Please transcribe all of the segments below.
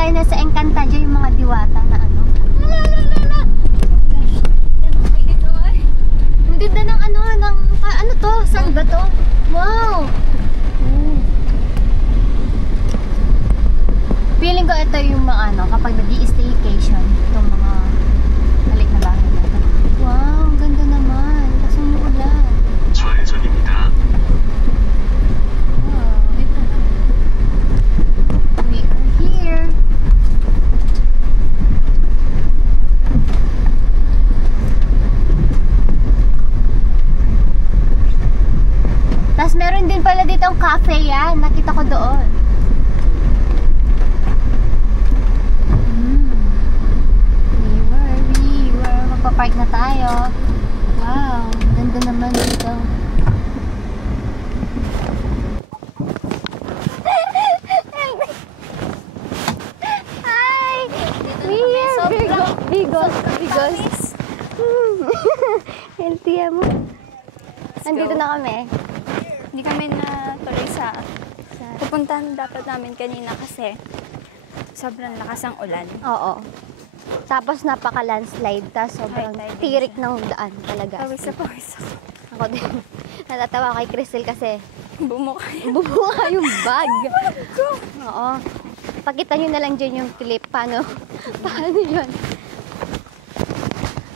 tayo na sa Encantadia, yung mga diwata na ano. Ang ganda ng ano, ano to? Saan ba to? Wow! Feeling ko ito yung mga ano, kapag nag-i-staycation, itong mga balik na bahay na ito. Wow, ang ganda naman. Kasi umuulan. 좌회전입니다. Wow. We are here. Tapos meron din pala dito ang cafe yan. Nakita ko doon. Magpa-park na tayo. Wow, ganda naman dito. Hi! We are Bigos. Healthy mo. Nandito na kami. Hindi kami na tuloy sa pupuntahan dapat namin kanina kasi sobrang lakas ang ulan. Oo. Tapos napaka-landslide, tapos sobrang High tide din tirik siya. ng daan talaga. Pawis ako. Ako din. Natatawa kay Crystal kasi Bumuka. bubuka yung bag. Oo. Pakita nyo na lang dyan yung clip. Paano yun?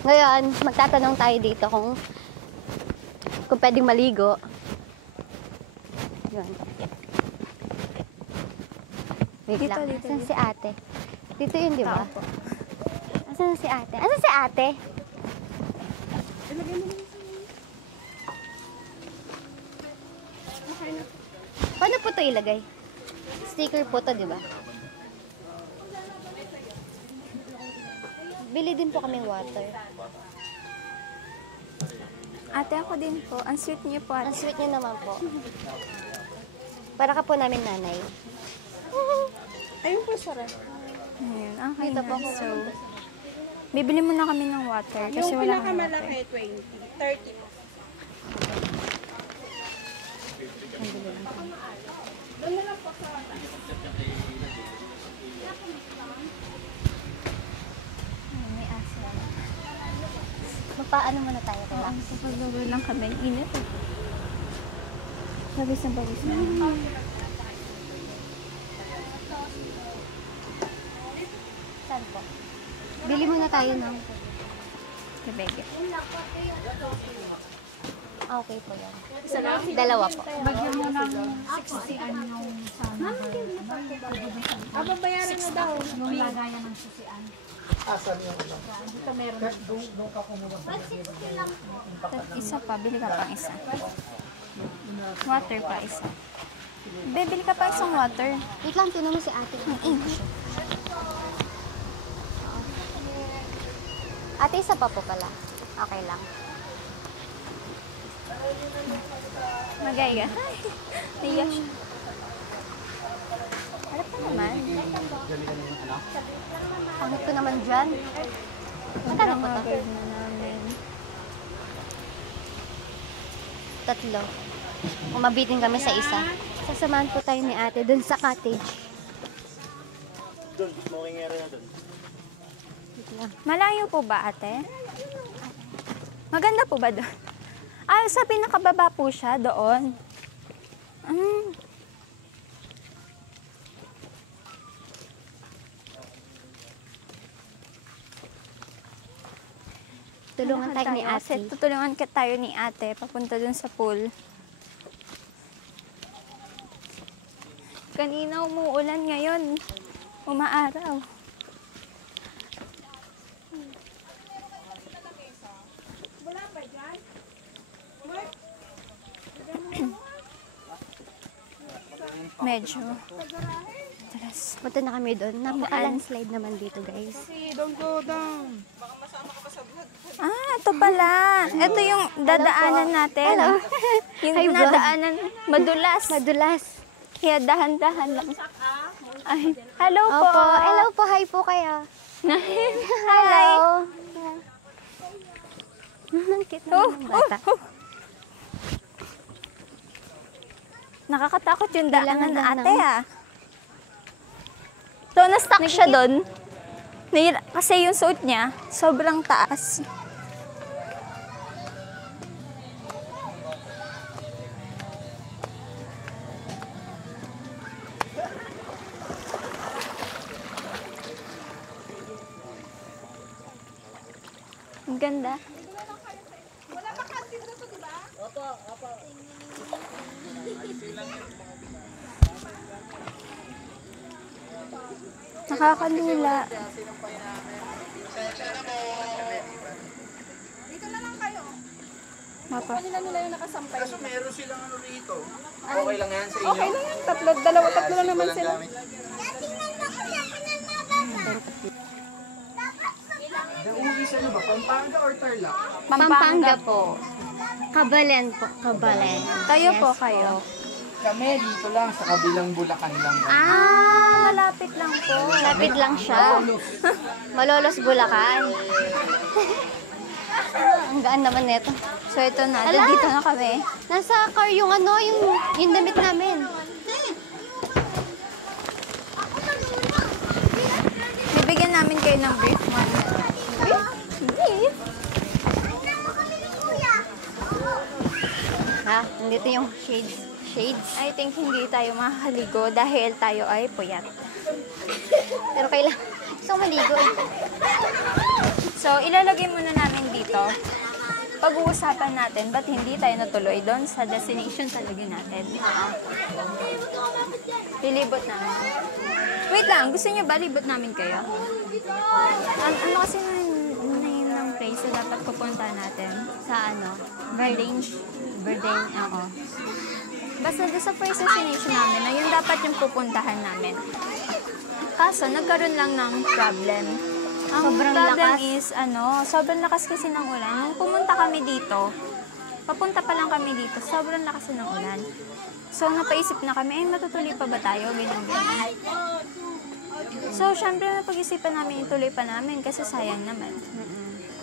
Ngayon, magtatanong tayo dito kung pwedeng maligo. Yun. Wait Dito, lang. dito, Asan dito. si ate? Dito yun, di ba? Tao po. Asan si ate? Asan si ate? Paano po ito ilagay? Sticker po ito, di ba? Bili din po kaming water. Ate, ako din po. Ang sweet niyo po, Ang ate. sweet niyo naman po. Para ka po namin nanay. Ayun po siya rin. Ayun, okay Dito na. po ako. So, bibili muna kami ng water kasi Yung wala kami water. pinakamalaki, 20. 30 po. May aso. Magpaano muna tayo kay Oo, Max? kapag lang kami. Init eh. Pawis na. Saan po? Bili muna tayo ng... Kabege. Ah, okay po yan. Dalawa po. Babayaran na daw. Isa pa, bili ka pang isa. Water pa isa. Bibili ka pa isang water. Wait lang, tinan mo si ate. Ate, isa pa po pala. Okay lang. Magaya. Tiyak siya. Harap ka naman. Pangit ko naman dyan. Magkano po to? Mag-guard na namin. 3. Umabitin kami sa isa. Sasamahan po tayo ni ate dun sa cottage. Wait lang. Malayo po ba, ate? Maganda po ba doon? Ah, sa pinakababa po siya doon. Tulungan tayo ni ate. Kasi tutulungan ka tayo ni ate papunta dun sa pool. Kanina umuulan, ngayon umaaraw. Medyo. Taras. Punta na kami doon. Napaka-landslide naman dito, guys. Don't go down. Ah, ito pala. Ito yung dadaanan natin. Hello. Yung Hi, vlog. dadaanan, madulas. Madulas. Kaya dahan-dahan lang. Ay, hello po. Opo. Hello po. Hi po kayo. Hi. Hello. Ang cute naman ng bata. Nakakatakot yung daanan Kailangan na lang ate ng- ah. So, na-stuck siya doon. Kasi yung suot niya, sobrang taas. Ang ganda. Nakakalula. Dito na lang kayo. Mapa. Kanila nila yung nakasampay. Kaso meron silang ano rito. Okay lang yan sa inyo? Okay lang yan. Tatlo lang naman sila. Uwi sa ano ba? Pampanga or Tarlac? Pampanga po. Kabalen po. Kabalen. Kayo po, kayo. Kami dito lang sa kabilang Bulacan lang. Ah, Malapit lang po. lapit lang siya. Malolos Bulacan. Ang gaan naman nito. So, ito na. Ala! Dito na kami. Nasa car yung ano, yung damit namin. Bibigyan namin kayo ng brief. Brief? Ha? Nandito yung shades. I think hindi tayo makakaligo dahil tayo ay puyat. Pero kailangan. Gusto ko maligo eh. So, ilalagay muna namin dito. Pag-uusapan natin, ba't hindi tayo natuloy doon sa destination talaga natin? Lilibot namin. Wait lang, gusto niyo ba libot namin kayo? Ano kasi name ng place na dapat pupunta natin? Sa ano? Verdane. Verdane, oo. Basta doon sa first destination namin, na yun dapat yung pupuntahan namin. Kaso, nagkaroon lang ng problem. Ang Sobrang problem lakas. is, sobrang lakas kasi ng ulan. Nung pumunta kami dito, papunta pa lang kami dito, sobrang lakas ng ulan. So, napaisip na kami, matutuloy pa ba tayo? Ganyan. So, syempre, napag-isipan namin, ituloy pa namin kasi sayang naman.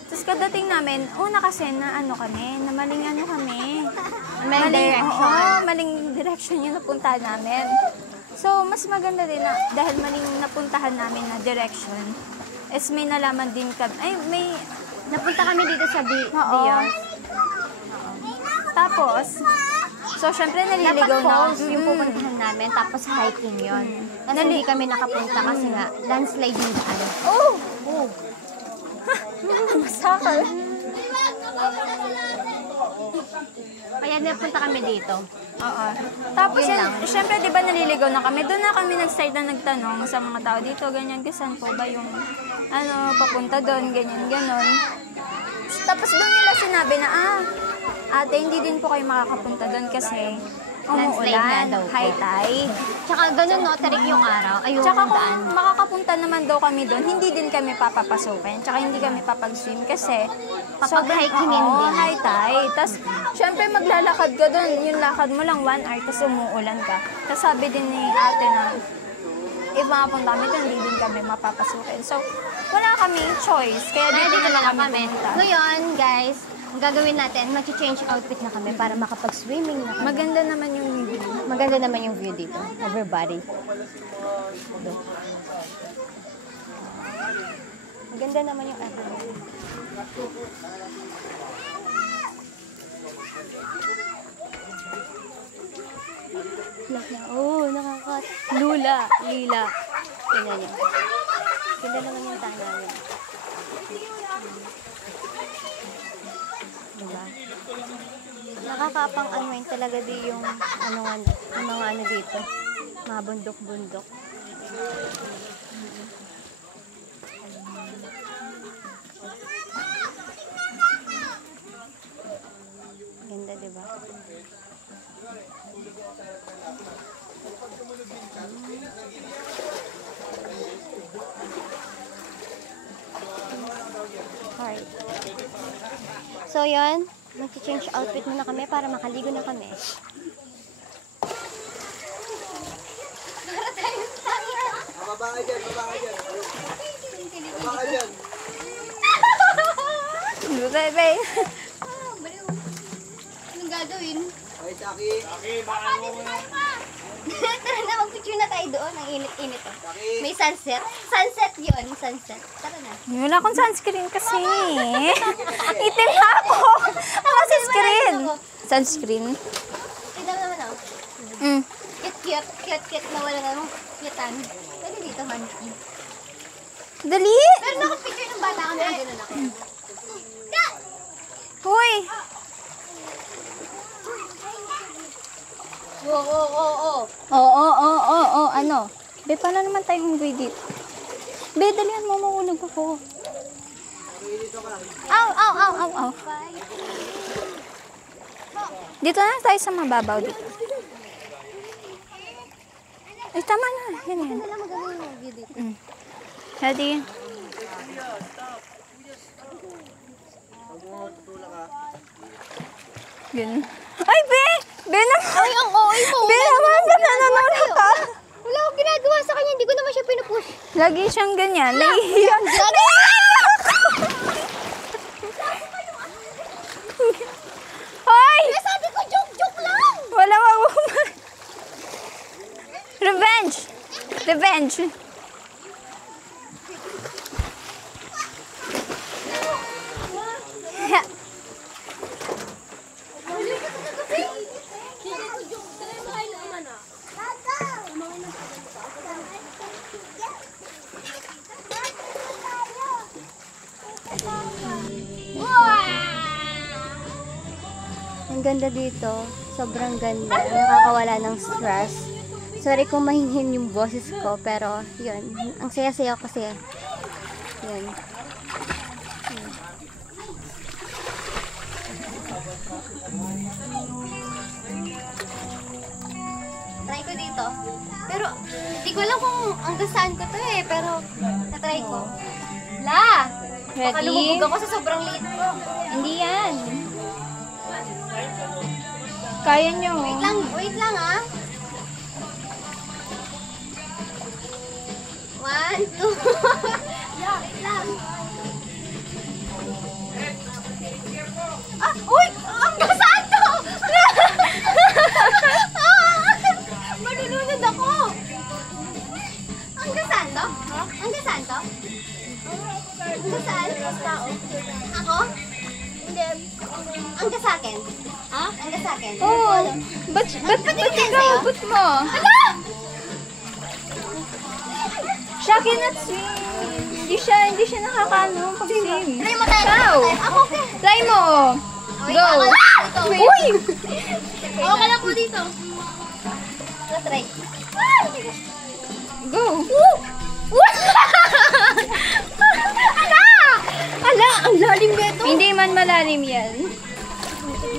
Tapos kadating namin, una kasi na kami, na maling kami. Maling direction. Oo, maling direction yung napuntahan namin. So, mas maganda din na, dahil maling napuntahan namin na direction, is may nalaman din kami, Napunta kami dito sa Oo. Bios. Tapos, so, syempre Dapat naliligaw na. falls yung pupuntahan namin, tapos hiking yon. Kasi hindi kami nakapunta kasi nga, landslide yung daan. Oh! Masakal. Kaya napunta kami dito. Oo. Tapos, Yun lang. syempre, di ba naliligaw na kami? Doon na kami nag-start na nagtanong sa mga tao dito, ganyan, saan po ba yung, papunta doon, ganyan, ganon. Tapos doon nila sinabi na, ate, hindi din po kayo makakapunta doon kasi Landslide na umuulan, daw po. high tide. Tsaka ganun no, tarik yung araw. Ayun, Tsaka yung daan. kung makakapunta naman daw kami doon, hindi din kami papapasukin. Tsaka hindi kami papag-swim kasi Papag-hiking oo, din. high tide. Tapos, syempre maglalakad ka doon. Yung lakad mo lang 1 hour, tapos umuulan ka. Tapos sabi din ni ate na, if makapunta kami doon, hindi din kami mapapasukin. So, wala kami choice. Kaya dito na lang kami pumunta. Ngayon, guys, ang gagawin natin, mag-change outfit na kami para makapag-swimming na kami. Maganda naman yung view. Maganda naman yung view dito. Everybody. Maganda naman yung everybody. Oh, lula. Tingnan niyo. Ganda naman yung tanga niya. Diba? Nakakapang unwind talaga di yung yung mga dito. Mga bundok-bundok. Ganda, diba? Alright. So, yun. Mag-change outfit muna kami para makaligo na kami. Babae dyan, babae dyan. Babae dyan. Bebe. Anong gagawin? Ay, Taki. Taki, baka mo. Tara na, mag-picture na tayo doon. Ang init-init oh. May sunset. Sunset yun, sunset. Tara na. Wala akong sunscreen kasi. Itim na ako. Wala sunscreen. Sunscreen. Tignan naman oh. Mm. Cute na wala namang cutean. Pwede dito, honey. Dali. Pero nakapicture ng bata kami. Ganun ako. Hoy. Oo. Ano? Be, paano naman tayong umuwi dito? Be, dalihan mo, mahulog ako. Aw. Dito na tayo sa mababaw dito. Ay, tama na. Yan. Wala magagawin yung view dito. Ready? Ganun. Ay, Be! Be naman! Ay, ang OA mo. Be naman! Nanonood ka! Wala akong ginagawa sa kanya. Hindi ko naman siya pinupush. Lagi siyang ganyan. Nahihiyan. Hoy! Sabi ko, joke lang. Wala mag-woman. Revenge! Ang ganda dito. Sobrang ganda. Nakakawala ng stress. Sorry kung mahinhin yung boses ko, pero yun. Ang saya-saya kasi. Yun. Try ko dito. Pero, hindi ko alam kung hanggang saan ko to eh. Pero, natry ko. La! Baka Ready? lumubog ako sa sobrang liit ko. Hindi yan. Kaya nyo. Wait lang ah. 1, 2. Wait lang. Uy! Ang gasaan to! Malulunod ako. Ang gasaan to? Ang gasaan to? Ang gasaan? Ako? Hindi. Ang gasakin? Ha? Ang gasakin? Oo. Ba't ikaw? Ba't mo? Siya cannot swim. Hindi siya nakakano pag-swim. Try mo tayo. Ikaw. Ako, okay. Try mo. Go. Uy! Uy! Okay lang po dito. Try. Go. Ala! Ang lalim nito. Hindi man malalim yan.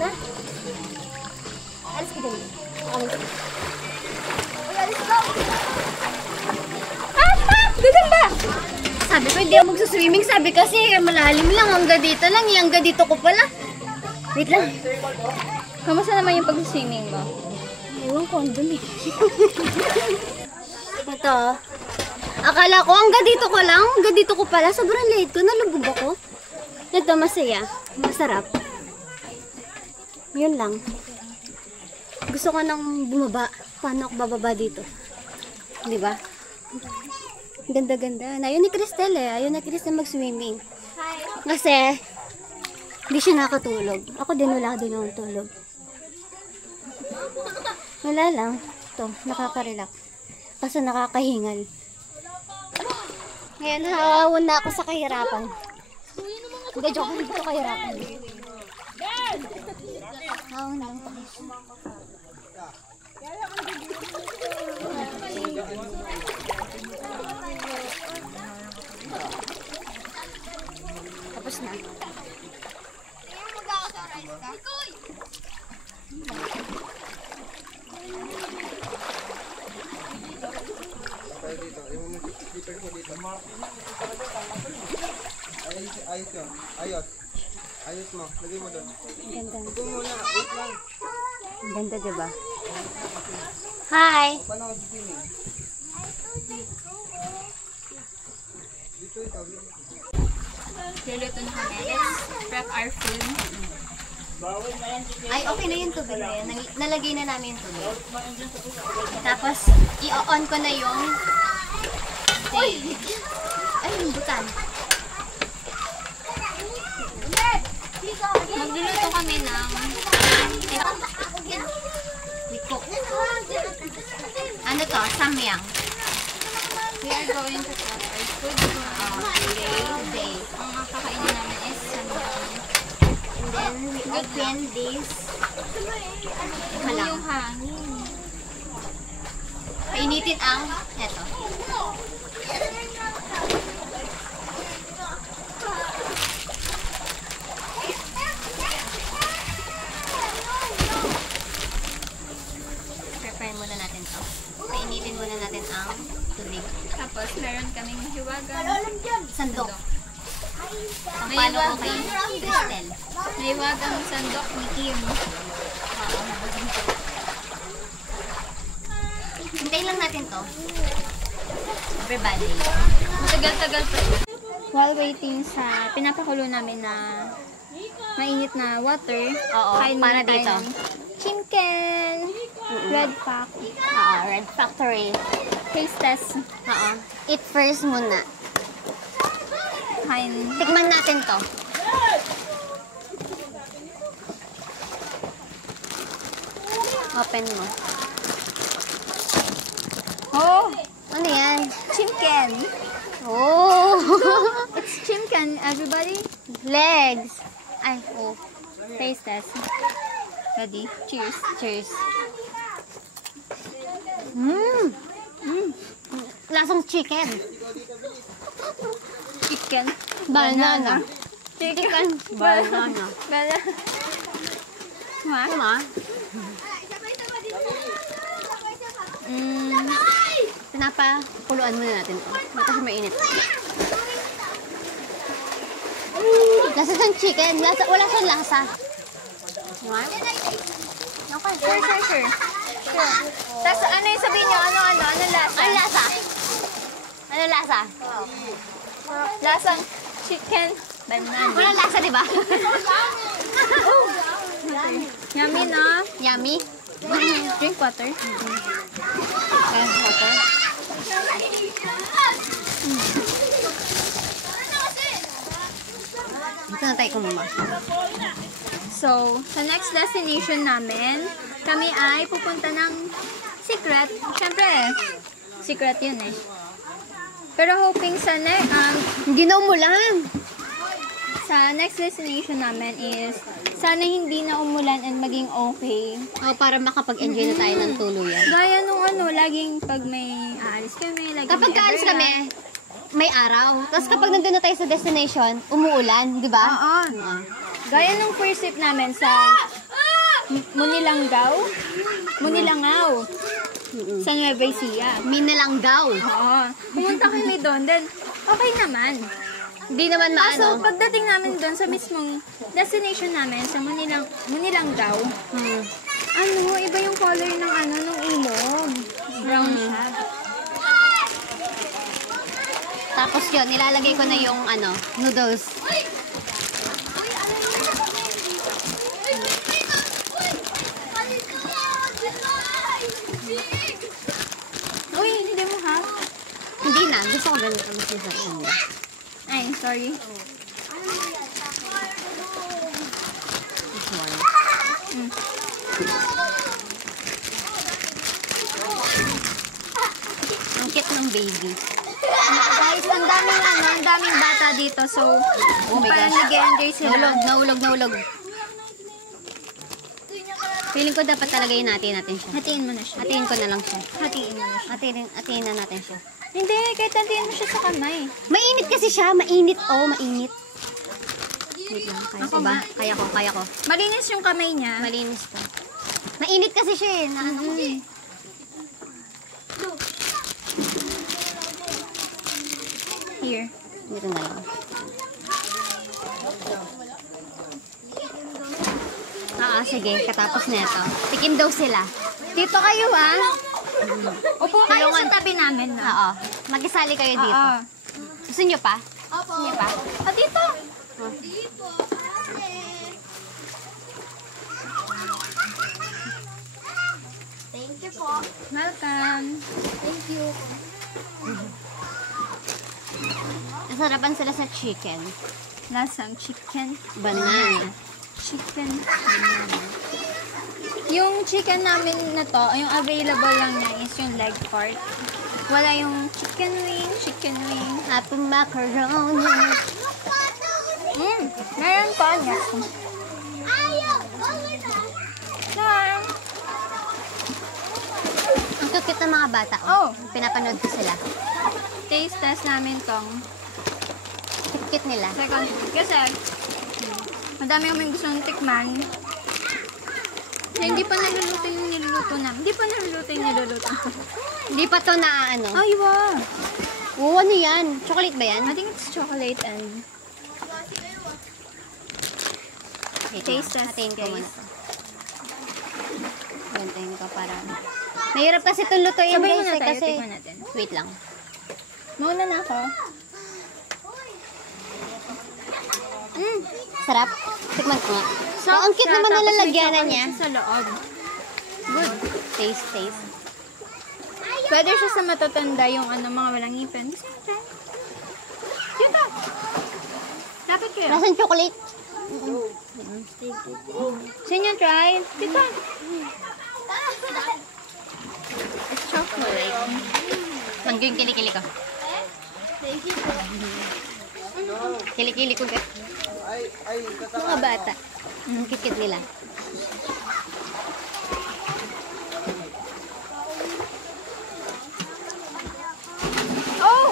Na? Alis ka din. Alis ka. Doon ba? Sabi ko, hindi ako magsuswimming. Sabi kasi, malalim lang. Hanggang dito lang. Hanggang dito ko pala. Wait lang. Kamusta naman yung pag-swimming mo? Ewan ko, ang dumi. Ito. Akala ko, hanggang dito ko lang. Hanggang dito ko pala. Sobrang late ko. Nalubog ako. Ito, masaya. Masarap. Yun lang. Gusto ko nang bumaba. Paano ako bababa dito? Di ba? Ganda-ganda. Ayaw ni Cristel eh. Ayaw na Cristel mag-swimming. Kasi, hindi siya nakatulog. Ako din wala din akong tulog. Wala lang. Ito, nakaka-relax. Kasi nakakahingal. Ngayon, hawon na ako sa kahirapan. Hindi, joke. Hindi ko kahirapan. Hawon lang. Tapos na. Ayos mo. Lagay mo doon. Ganda. Ito muna. Wait lang. Ang ganda, diba? Hi! Paano ka swimming? Dito ikaw. Luluto na kami. Let's prep our food. Ay, okay na yung tubig na yun. Nalagay na namin yung tubig. Tapos, i-on ko na yung... Ay, yung butan. Magluluto kami ng... Wiko. Ano to? Samyang. We are going to cook our food Day. Ang kakainin namin is samyang. And then, we open this. Halang. Yung hangin. Painitin ang... Eto. Prepare muna natin to. Painitin muna natin ang tubig. Tapos, meron kaming hiwagang Sandok. Ang palo ko kay Cristel. hiwagang sandok ni Kim. Hintayin lang natin to. Everybody. Matagal-tagal pa. While waiting sa pinapakulo namin na mainit na water, Oo, kain para muna tayo dito. ng chimken, red pack, Oo, Red Factory. taste test. Oo. Eat first muna. Kain. Tikman natin to. Open mo. Oh! Ano yan? Chimken! Oh! It's chimken, everybody. Legs. Ay, oh. Taste test. Ready? Cheers. Cheers. Mmm. Lasang chicken. Chicken. Banana. Chicken. Banana. Banana. Ma? Tama? Pinapakuluan muna natin to. Kasi mainit. Lasa siyang chicken. Wala siyang lasa. Diba? Okay. Sure. Tapos ano yung sabihin nyo? Ano lasa? Ano lasa? Ano lasa? Lasang chicken. Banana. Wala lasa, di ba? Yummy na. Yummy. Drink water. Okay, water. Ito na tayo kumuma. So, sa next destination namin, kami ay pupunta ng secret. Siyempre, secret yun eh. Pero hoping sa Hindi na umulan. sa next destination namin is sana hindi na umulan and maging okay. Oh, para makapag-enjoy na tayo ng tuluyan. Gaya nung laging pag may aalis kami, laging Kapag may kaalis umbrella. kami, may araw. Tapos kapag nandun na tayo sa destination, umuulan, di ba? Oo. Gaya nung first trip namin sa Munilangaw, sa Nueva Ecija. Minalanggaw. Oo. Pumunta kami doon, then okay naman. Hindi naman Kaso maano. pagdating namin doon sa mismong destination namin, sa Munilangaw, iba yung color ng ng ilog. Brown siya. Tapos yun, nilalagay ko na yung noodles. Uy, hindi mo ha? Hindi na, gusto ko ganito. Mas design. Ay, sorry. This one. Ang cute ng baby. Guys, ang daming bata dito. So, Oh my parang gosh. nag-enjoy sila. Nahulog. Feeling ko dapat talaga natin siya. Hatiin mo na siya. Hatiin ko na lang siya. Hatiin mo na siya. Hatiin na natin siya. Hindi, kahit hatiin mo siya sa kamay. Mainit kasi siya. Mainit. Oh, mainit. Wait lang. Kaya ko ba? Kaya ko. Malinis yung kamay niya. Malinis pa. Mainit kasi siya eh. Here. Dito na lang. Sige. Katapos na ito. Tikim daw sila. Dito kayo Upo kayo Tulungan. sa tabi namin Oo. Mag-isali kayo dito. Oo. Gusto nyo pa? Gusto nyo pa? Dito. Welcome. Thank you. Nasarapan sila sa chicken. Lasang chicken. Banana. Chicken. Yung chicken namin na to, yung available lang niya is yung leg part. Wala yung chicken wing. Happy macaroni. Meron pa niya. Ang cute ng mga bata. Oh. Pinapanood ko sila. Taste test namin tong Cute nila. second. Kasi, madami kaming gustong tikman. Na hindi pa naluluto yung niluluto namin. Hindi pa naluluto yung niluluto. Hindi pa to na ano. Ay, wow. Oo, ano yan? Chocolate ba yan? I think it's chocolate and Wait taste lang. test, Hatayin ko muna guys. to. Gantayin ko para... Mahirap kasi itong lutuin Sabay guys. muna tayo, Kasi... tikman natin. Wait lang. Mauna na ako. Sarap. Tikman ko nga. So, Oh, ang cute naman na lalagyanan niya. Sa loob. Good. Taste. Pwede siya sa matatanda yung ano, mga walang ngipin. Gusto mo try? Yun na. Dapat kayo. Nasaan chocolate? Gusto niyo try? Dito. It's chocolate. Manggo yung kilikili ko. Kilikili ko guys. Mga bata. Ang kikit nila. Oh!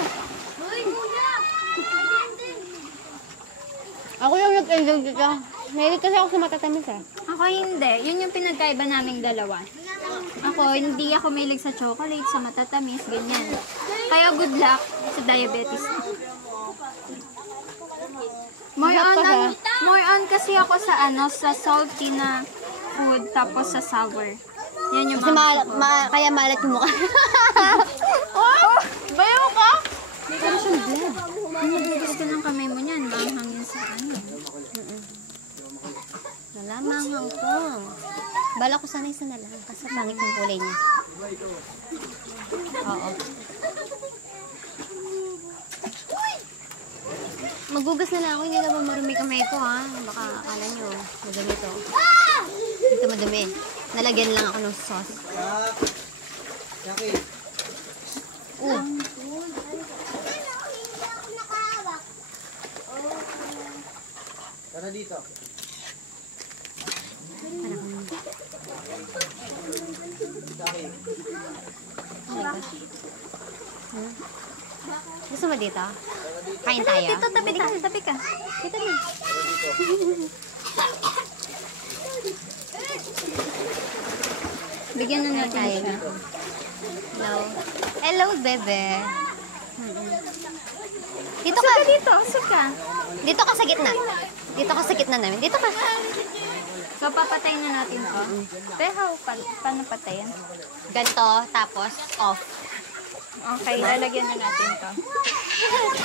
Ako yung nag-enjoy dito. Nahilig kasi ako sa matatamis eh. Ako hindi. Yun yung pinagkaiba naming dalawa. Ako, hindi ako mahilig sa chocolate, sa matatamis, ganyan. Kaya good luck sa diabetes. More on kasi ako sa sa salty na food, tapos sa sour. Yan yung Kasi mga gusto ko. kaya malat yung mukha. Oh! Bayaw ka? Pero siyang blood. Naglilis ka ng kamay mo niyan. Maanghangin sa ano. Nalamang ko. Bala ko sanay sa nalang kasi pangit yung kulay niya. Oo. Magugas na lang ako. Hindi na ba marumi kamay ko ha? Baka akala nyo madumi to. Dito madumi. Nalagyan lang ako ng sauce. Jackie. Tara dito. Jackie. Gusto mo dito? Kain tayo? Dito, tabi ka. Tabi ka. Dito na. Bigyan na natin Tayo siya. na. Hello. Hello, bebe. Dito ka. Dito, suka. Dito ka sa gitna. Dito ka sa gitna namin. Dito ka. So, papatay na natin to. Pero, paano patayin? Ganto, tapos off. Okay, lalagyan na natin to.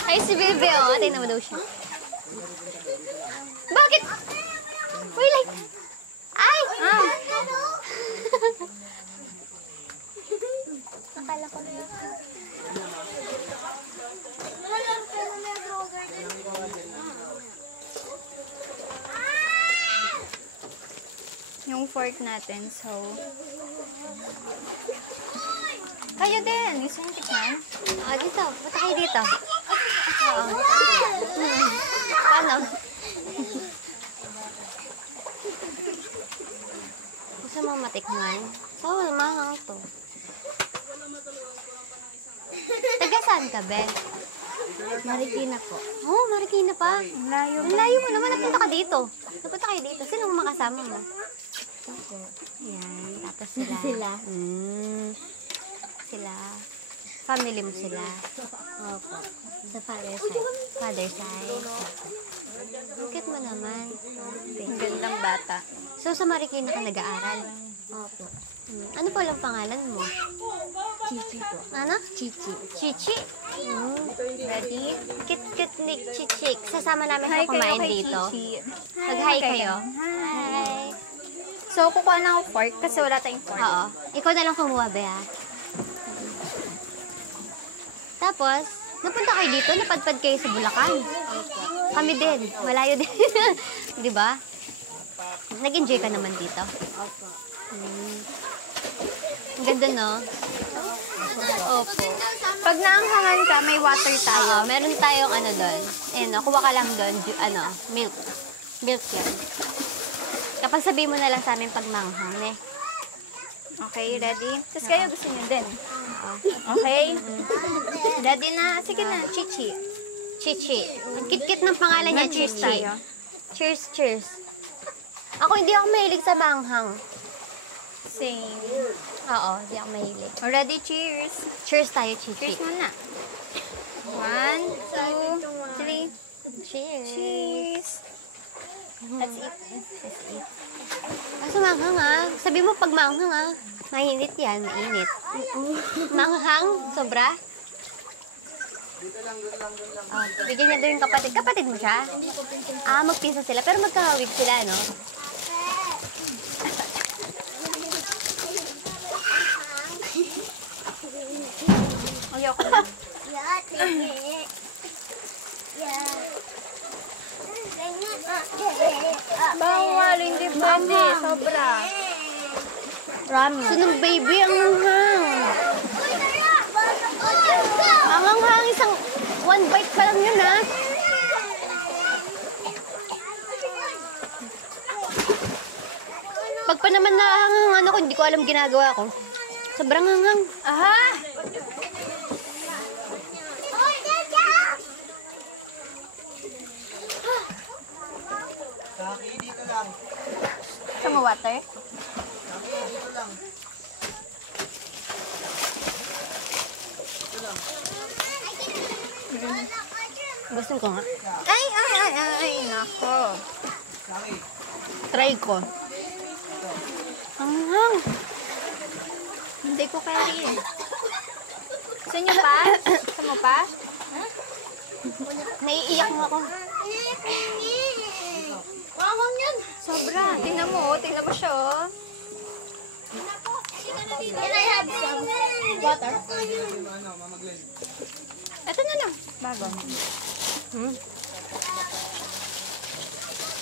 Ay, si bebe, oh. Tingnan mo daw siya. Bakit? Uy, like. Ay! Akala ko na yun. Yung fork natin, so... Kayo din! Gusto nyo tikman? Dito. Punta kayo dito. Oo. Paano? Gusto mo matikman? So, mahal to. Taga saan ka, be? Marikina po. Oh, Marikina pa. Ang layo. Ang layo mo naman. Napunta ka dito. Napunta kayo dito. Sino ang makasama mo? Yan. Tapos sila. Sila. Family mo sila. Opo. Sa father side. Father side. Bakit mo naman? Ang gandang bata. So, sa Marikina ka nag-aaral? Opo. Ano po lang pangalan mo? Chichi po. Ano? Chichi. Chichi? Ready? Kit-kit ni Chichi. Sasama namin Hi sa kumain kayo kay dito. Chichi. Mag-hi kayo. Hi. So, kukuha na ako fork kasi wala tayong fork. Oo. Ikaw na lang kumuha, Bea. Tapos, napunta kayo dito, napadpad kayo sa Bulacan. Kami din, malayo din. Di ba? Nag-enjoy ka naman dito? Opo. Ang ganda, no? Opo. Pag naanghangan ka, may water tayo. Oo, meron tayong ano doon. Ayan, no, kuha ka lang doon, milk. Milk yan. Kapag sabihin mo na lang sa amin pag manghang, eh. Okay, ready? Tapos kayo gusto niyo din. Okay? Ready na? Sige na, Chichi. Chichi. Ang kit-kit ng pangalan niya, Mag-cheers Chichi. tayo. Cheers, cheers. Ako hindi ako mahilig sa manghang. Same. Oo, hindi ako mahilig. Ready? Cheers. Cheers tayo, Chichi. Cheers muna. 1, 2, 3. Cheers. Cheers. Let's eat. Let's eat. Kaso manghang ah. Sabi mo pag manghang ah. Mainit yan, mainit. Manghang, sobra. Oh, bigyan niya daw yung kapatid. Kapatid mo siya? Ah, magpisa sila. Pero magkahawig sila, no? Ayoko na. Bawal, hindi pwede. Sobra. Rami. Sunong baby, ang hanghang. Ang hanghang, isang one bite pa lang yun, ha? Pag pa naman nahanghang ako, hindi ko alam ginagawa ko. Sobrang hanghang. Aha! Kaki, dito lang. Gusto mo water? Kaki, dito lang. Gusto ko nga. Ay, nako. Kaki. Try ko. Hanghang. Hindi ko carry. Gusto niyo pa? Gusto mo pa? Naiiyak nga ako. Sobra. Tingnan mo, oh. Tingnan mo siya, oh. Water? Ano, Mama Glenn? Ito na lang. Bago.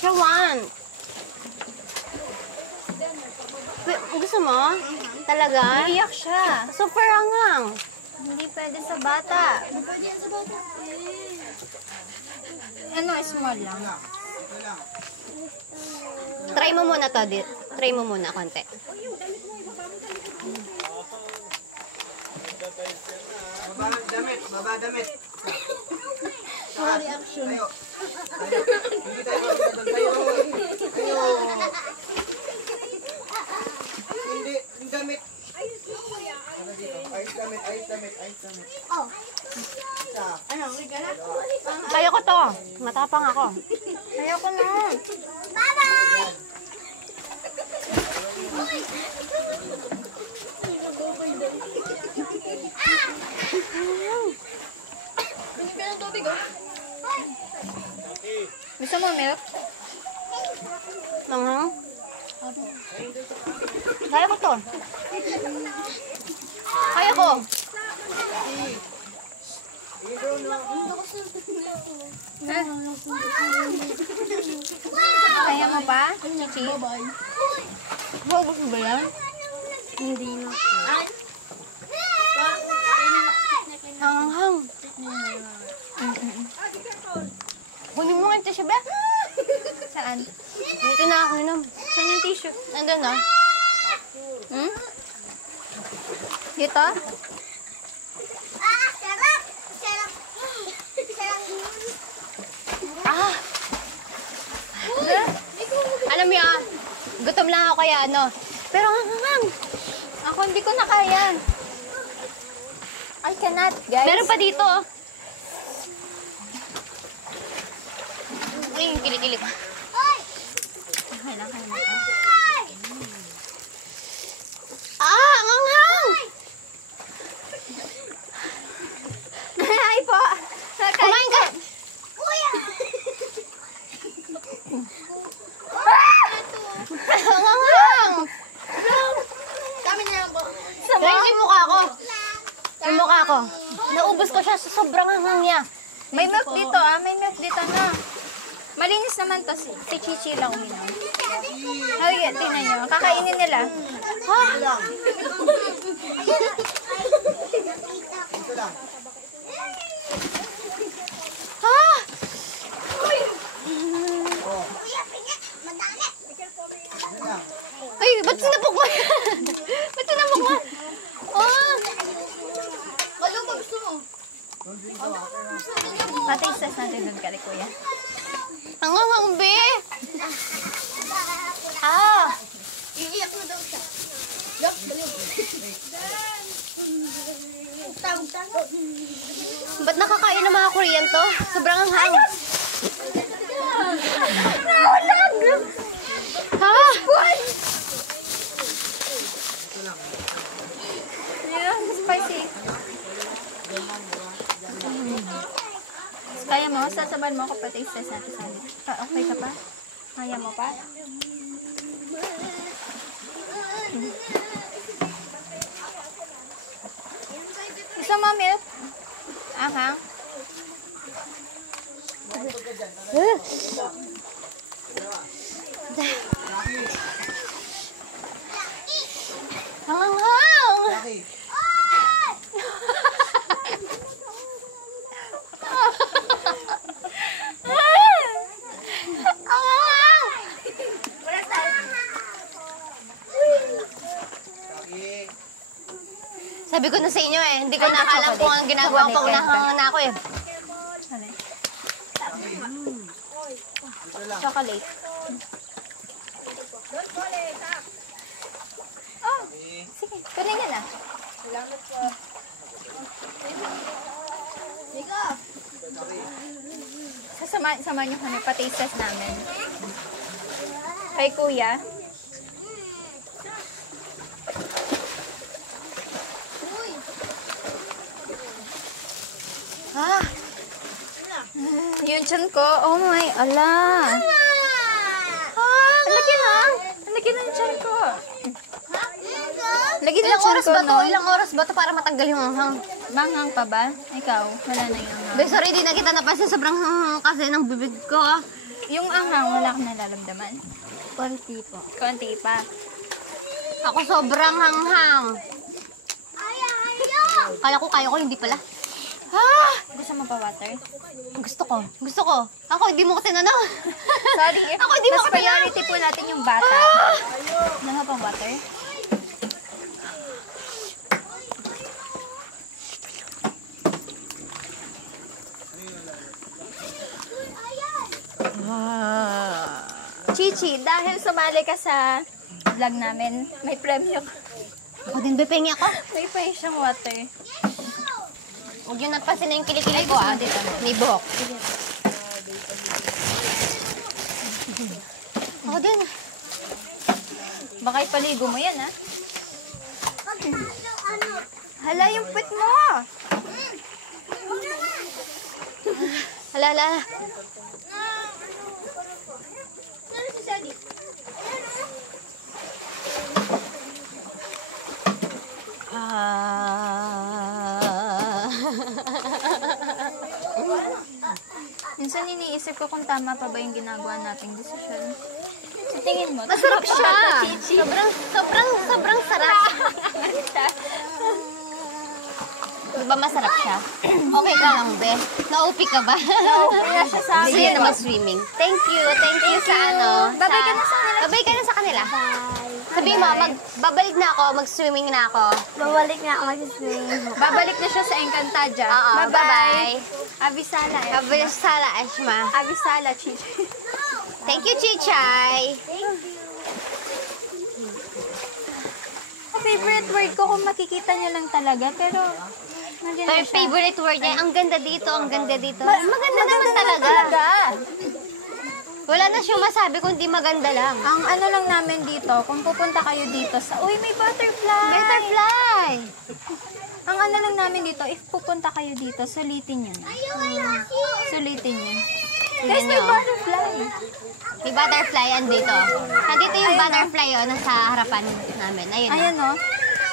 Shawan! Gusto mo? Talaga? Iiyak siya. Super hanghang. Hindi pwede sa bata. Ano, small lang. Ito lang. Try mo muna to, Dit. Try mo muna konti. Baba damit, baba damit. Taas. Reaction. Tayo. Tayo. Hindi tayo magdadal. Tayo. Tayo. Hindi, yung damit. Ano dito? Ayos damit, ayos damit, ayos damit. Isa. Kaya ko to. Matapang ako. Ayoko na. Gusto mo milk? Hanghang? Kaya ko to. Kaya ko. Kaya mo pa? Chichi? Maubos mo ba yan? Hindi na. Hanghang. Kunin mo nga yung tissue, ba? Saan? Dito na ako inom. Saan yung tissue? Nandun, no? Hmm? Dito? Ah! Alam mo yan, gutom lang ako kaya ano. Pero hanghang. Ako hindi ko na kaya. I cannot, guys. Meron pa dito. Oh. Ay, yung kilikili ko. Kailangan na. Ah, ang hanghang! Ay po! Kumain ka! Ang hanghang! sobrang hanghang niya. May milk dito ah. May milk dito na. Malinis naman to. Si Chichi lang uminom. Ay, tingnan nyo. Kakainin nila. Ha? Ito lang. Ha? Oh. Yan lang. Ay, ba't sinapok mo? Ba't sinapok mo? Oh. Ano ba gusto mo? Pataste natin doon kay Kuya. Ang hanghang, be. Ah. Iiyak na daw siya. Ba't nakakain ng mga Korean to? Sobrang hanghang. Ha? Yeah, spicy. Kaya mo, sasabahan mo ako pataste natin sa amin. Okay ka pa? Kaya mo pa? Gusto mo milk? Aha. Ang hanghang. Laki. Ang hanghang. Laki. Sabi ko na sa inyo eh, hindi ko na alam kung anong ginagawa ko pag nahanghang na ako eh. Ano? Ito lang. Chocolate. Oh, sige. Kunin niyo na. Samahan niyo kami, pa-taste test namin. Kay Kuya. Ha? Yun tiyan ko. Oh my, ala. Ang laki na. Ang laki na yung tiyan ko. Lagi na Ilang tiyan oras ko, ba to? no? Ilang oras ba to para matanggal yung hanghang? Manghang pa ba? Ikaw, wala na yung anghang. Be, sorry, di na kita napansin. Sobrang hanghang kasi ng bibig ko ah. Yung anghang, wala kang nalalamdaman. Konti po. Konti pa. Ako sobrang hanghang. Kala ko kaya ko, hindi pala. Ah! Gusto mo pa water? Gusto ko. Gusto ko. Ako, hindi mo ko tinanong. Sorry. Ako, hindi mo Mas ko tinanong. priority po natin yung bata. Ano nga pang water? Chichi, dahil sumali ka sa vlog namin, may premyo ka. Ako din, bepengi ako. May pa siyang water. Huwag yun napansin na yung kilikili ko ah. May buhok. Ako din. Baka ipaligo mo yan, ha? Hala, yung pet mo! Hala, hala. Minsan iniisip ko kung tama pa ba yung ginagawa nating desisyon. Sa tingin mo, Masarap tama pa siya. ba, Chichi? Sobrang sarap. Diba masarap siya? Okay ka lang, be. Na-OP ka ba? Na-OP na siya sa akin. Sige na mag-swimming. Thank you sa ano. Babay ka na sa kanila. Babay ka na sa kanila. Sabihin mo, babalik na ako, mag-swimming na ako. Babalik na ako mag-swimming. Babalik na siya sa Encantadia. Oo, bye-bye. Abisala. Abisala, Ashma. Abisala, Chichi. Thank you, Chichay. Favorite word ko kung makikita niyo lang talaga, pero nandiyan So, na yung siya. favorite word niya, ang ganda dito, ang ganda dito. Maganda naman talaga. Wala na siyang masabi kung di maganda lang. Ang ano lang namin dito, kung pupunta kayo dito sa, uy, may butterfly! Butterfly! Ang ano lang namin dito, if pupunta kayo dito, sulitin yun. Sulitin yun. Guys, Tingnan may nyo. butterfly! May butterfly yan dito. Nandito yung butterfly, oh, nasa harapan namin. Ayun, Ayan, no?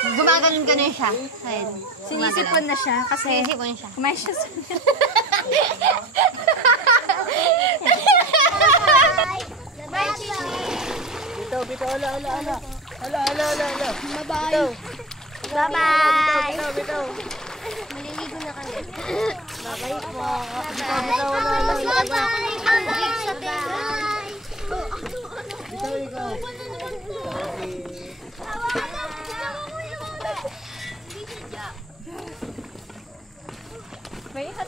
Gumaganon-ganon siya. Ayun. Sinisipon na siya kasi Sinisipon siya. kumain siya sa... Bitaw, ala. Bye-bye. Bye-bye. Bitaw. Maliligo na kami. Bye-bye po. Bye-bye. Bitaw, ikaw. Very hot.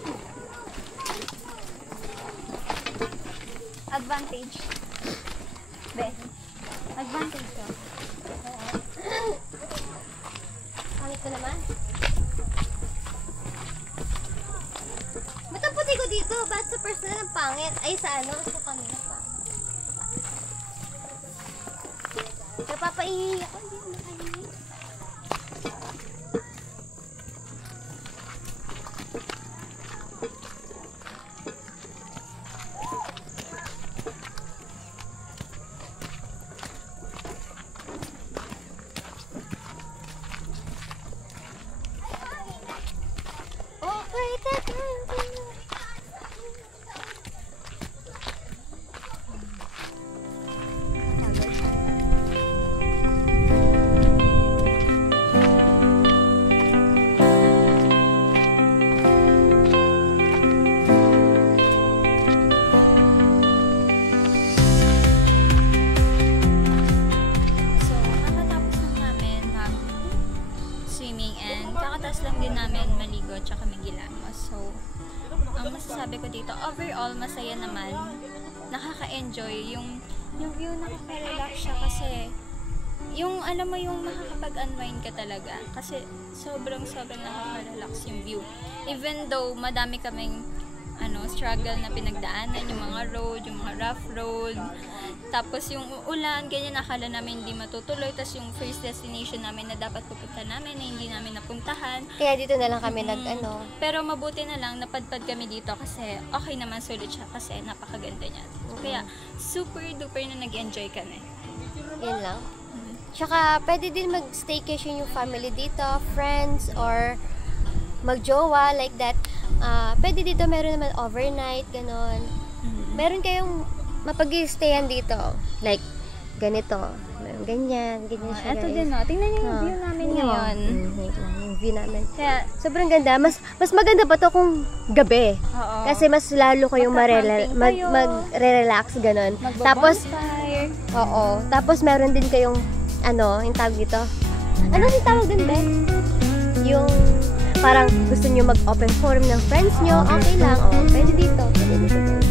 Advantage. Be. Advantage ka. Pangit ko naman. Ba't ang puti ko dito? Ba't sa personal ang pangit? Ay, sa ano? Sa kanila pangit. Napapaihi ako. Hindi ko makahihi. Okay, that's So, kakatapos lang namin mag-swimming and kakatapos lang din namin maligo tsaka magilamos. So, ang masasabi ko dito, overall, masaya naman. Nakaka-enjoy. Yung view, nakaka-relax siya kasi yung, alam mo, yung makakapag-unwind ka talaga. Kasi sobrang nakaka-relax yung view. Even though madami kaming struggle na pinagdaanan, yung mga road, yung mga rough road. Tapos yung ulan, ganyan, nakala namin hindi matutuloy. Tapos yung first destination namin na dapat pupunta namin na hindi namin napuntahan. Kaya dito na lang kami Pero mabuti na lang, napadpad kami dito kasi okay naman, sulit siya kasi napakaganda niya. Kaya super duper na nag-enjoy kami. Yun lang. Tsaka, pwede din mag-staycation yung family dito, friends, or mag-jowa, like that. Pwede dito, meron naman overnight, ganon. Meron kayong mapag-i-stayan dito. Like, ganito. Meron ganyan siya, Ito guys. din, tingnan niyo yung view namin ngayon. Yung view namin. Kaya, Sobrang ganda. Mas maganda pa to kung gabi. oo. Kasi mas lalo kayong Magka-camping kayo. mag-relax, ganon. Tapos, Magbo-bonfire. oo. Tapos meron din kayong, yung tawag dito? Ano yung tawag din, be? Yung, parang gusto nyo mag-open forum ng friends nyo, okay lang. Oo, pwede dito. Pwede dito, guys.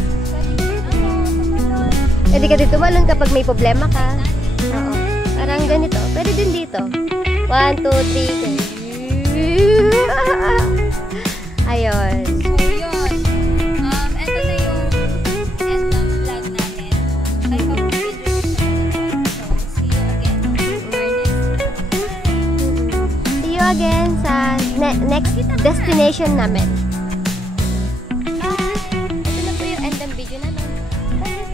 Pwede ka dito tumalon kapag may problema ka. Oo. Parang ganito. Pwede din dito. 1, 2, 3, ayun. So, yun. Ito na yung end ng vlog namin. I hope you enjoyed it. So, see you again for next. See you again sa next destination namin. Bye! Ito na po yung end ng video namin.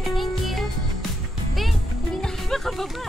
Thank you! Be, hindi na kami makababa.